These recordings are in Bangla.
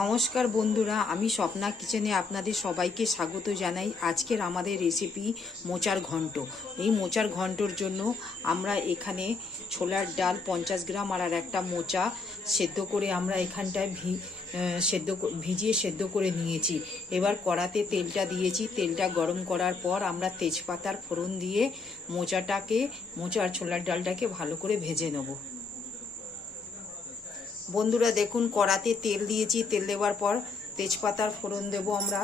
নমস্কার বন্ধুরা, আমি স্বপ্না কিচেনে আপনাদের সবাইকে স্বাগত জানাই। আজকের আমাদের রেসিপি মোচার ঘন্ট। এই মোচার ঘন্টর জন্য আমরা এখানে ছোলার ডাল পঞ্চাশ গ্রাম আর আর একটা মোচা সেদ্ধ করে আমরা এখানটায় ভি সেদ্ধ ভিজিয়ে সেদ্ধ করে নিয়েছি। এবার কড়াতে তেলটা দিয়েছি। তেলটা গরম করার পর আমরা তেজপাতার ফোড়ন দিয়ে মোচাটাকে মোচা আর ছোলার ডালটাকে ভালো করে ভেজে নেব। বন্ধুরা দেখুন, কড়াতে তেল দিয়েছি। তেল দেওয়ার পর তেজপাতার ফোড়ন দেব আমরা।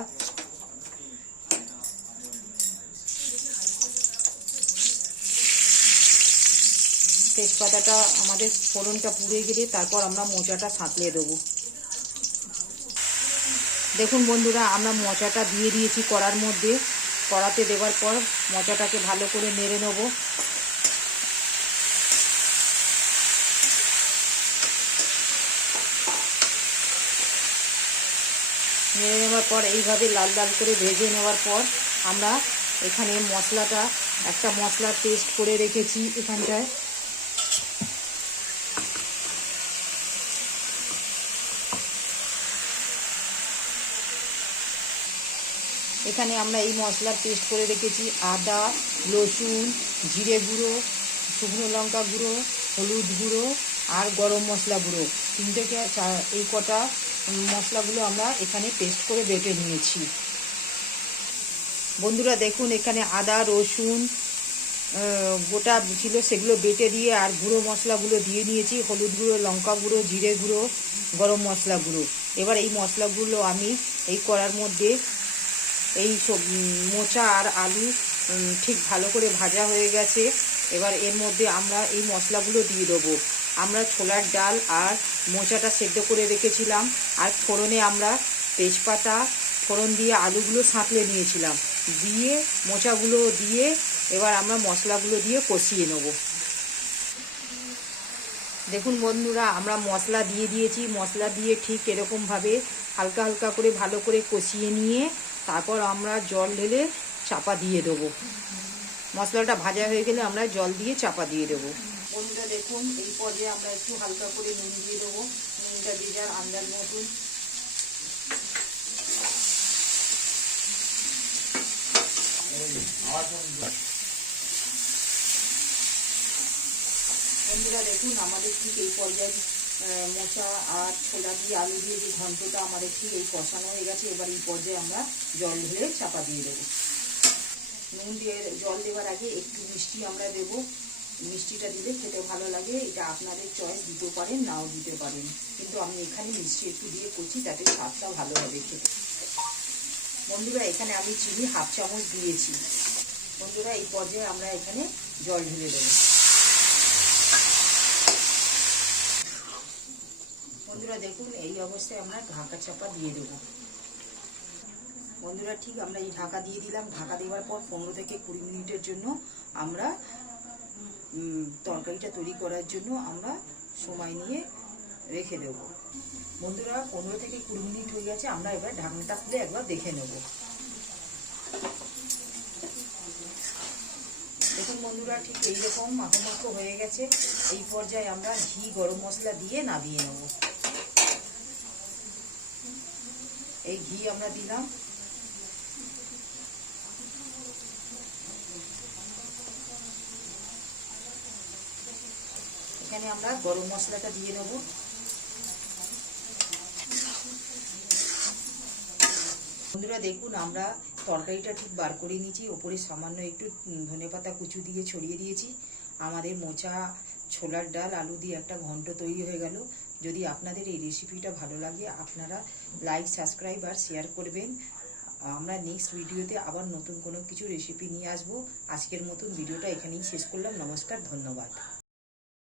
তেজপাতাটা, আমাদের ফোড়নটা পুড়ে গেলে তারপর আমরা মোচাটা সাঁতলে দেবো। দেখুন বন্ধুরা, আমরা মোচাটা দিয়ে দিয়েছি কড়ার মধ্যে। কড়াতে দেওয়ার পর মোচাটাকে ভালো করে নেড়ে নেব। নেড়ে নেওয়ার পর, এইভাবে লাল লাল করে ভেজে নেওয়ার পর আমরা এখানে মশলাটা, একটা মশলার পেস্ট করে রেখেছি এখানটায়। এখানে আমরা এই মশলার পেস্ট করে রেখেছি আদা, রসুন, জিরে গুঁড়ো, শুকনো লঙ্কা গুঁড়ো, হলুদ গুঁড়ো আর গরম মশলা গুঁড়ো। তিন থেকে চা- এই কটা মশলাগুলো আমরা এখানে পেস্ট করে বেটে নিয়েছি। বন্ধুরা দেখুন, এখানে আদা, রসুন গোটা ছিল সেগুলো বেটে দিয়ে আর গুঁড়ো মশলাগুলো দিয়ে নিয়েছি। হলুদ গুঁড়ো, লঙ্কা গুঁড়ো, জিরে গুঁড়ো, গরম মশলা গুঁড়ো। এবার এই মশলাগুলো আমি এই কড়ার মধ্যে এই মোচা আর আলু ঠিক ভালো করে ভাজা হয়ে গেছে। এবার এর মধ্যে আমরা এই মশলাগুলো দিয়ে দেবো। আমরা ছোলার ডাল আর মোচাটা সেদ্ধ করে রেখেছিলাম। আর ফোড়নে আমরা তেজপাতা, ফোড়ন দিয়ে আলুগুলো সাঁতলে নিয়েছিলাম। দিয়ে, মোচাগুলো দিয়ে এবার আমরা মশলাগুলো দিয়ে কষিয়ে নেব। দেখুন বন্ধুরা, আমরা মশলা দিয়ে দিয়েছি। মশলা দিয়ে ঠিক এরকমভাবে হালকা হালকা করে ভালো করে কষিয়ে নিয়ে তারপর আমরা জল ঢেলে চাপা দিয়ে দেবো। মশলাটা ভাজা হয়ে গেলে আমরা জল দিয়ে চাপা দিয়ে দেবো। বন্ধুরা দেখুন, এই পর্যায়ে আমরা একটু হালকা করে নুন দিয়ে দেবো। নুনটা দিয়ে যার আন্দার মতন। বন্ধুরা দেখুন, আমাদের ঠিক এই পর্যায়ে মশা আর ছোলা দিয়ে আলু দিয়ে যে ঘন্টটা আমাদের ঠিক এই কষানো হয়ে গেছে, এবার এই পর্যায়ে আমরা জল ঢেলে চাপা দিয়ে দেবো। নুন দিয়ে জল দেওয়ার আগে একটু মিষ্টি আমরা দেবো। মিষ্টিটা দিলে খেতে ভালো লাগে, এটা আপনাদের চয়েস দিতে পারেন, নাও দিতে পারেন। কিন্তু আমি এখানে মিষ্টি একটু দিয়ে করছি, তাতে স্বাদটা ভালো হবে খেতে। বন্ধুরা, এখানে আমি চিনি হাফ চামচ দিয়েছি। বন্ধুরা, এই পর্যায়ে আমরা এখানে জল ঢেলে দেবো। বন্ধুরা, দেখুন, এই অবস্থায় আমরা ঢাকা চাপা দিয়ে দেবো। বন্ধুরা, ঠিক আমরা এই ঢাকা দিয়ে দিলাম। ঢাকা দেওয়ার পর পনেরো থেকে কুড়ি মিনিটের জন্য আমরা তরকারিটা তৈরি করার জন্য আমরা সময় নিয়ে রেখে দেব। বন্ধুরা, পনেরো থেকে কুড়ি মিনিট হয়ে গেছে, আমরা এবার ঢাকনাটা খুলে একবার দেখে নেব। দেখুন বন্ধুরা, ঠিক এইরকম মাখো হয়ে গেছে। এই পর্যায়ে আমরা ঘি, গরম মশলা দিয়ে নামিয়ে নেব। এই ঘি আমরা দিলাম। এখানে আমরা গরম মশলাটা দিয়ে দেবো বন্ধুরা দেখুন, আমরা তরকারিটা ঠিক বার করে নিয়েছি। ওপরে সামান্য একটু ধনেপাতা কুচু দিয়ে ছড়িয়ে দিয়েছি। আমাদের মোচা, ছোলার ডাল, আলু দিয়ে একটা ঘন্ট তৈরি হয়ে গেল। যদি আপনাদের এই রেসিপিটা ভালো লাগে, আপনারা লাইক সাবস্ক্রাইব আর শেয়ার করবেন। আমরা নেক্সট ভিডিওতে আবার নতুন কোনো কিছু রেসিপি নিয়ে আসব। আজকের মতন ভিডিওটা এখানেই শেষ করলাম। নমস্কার, ধন্যবাদ।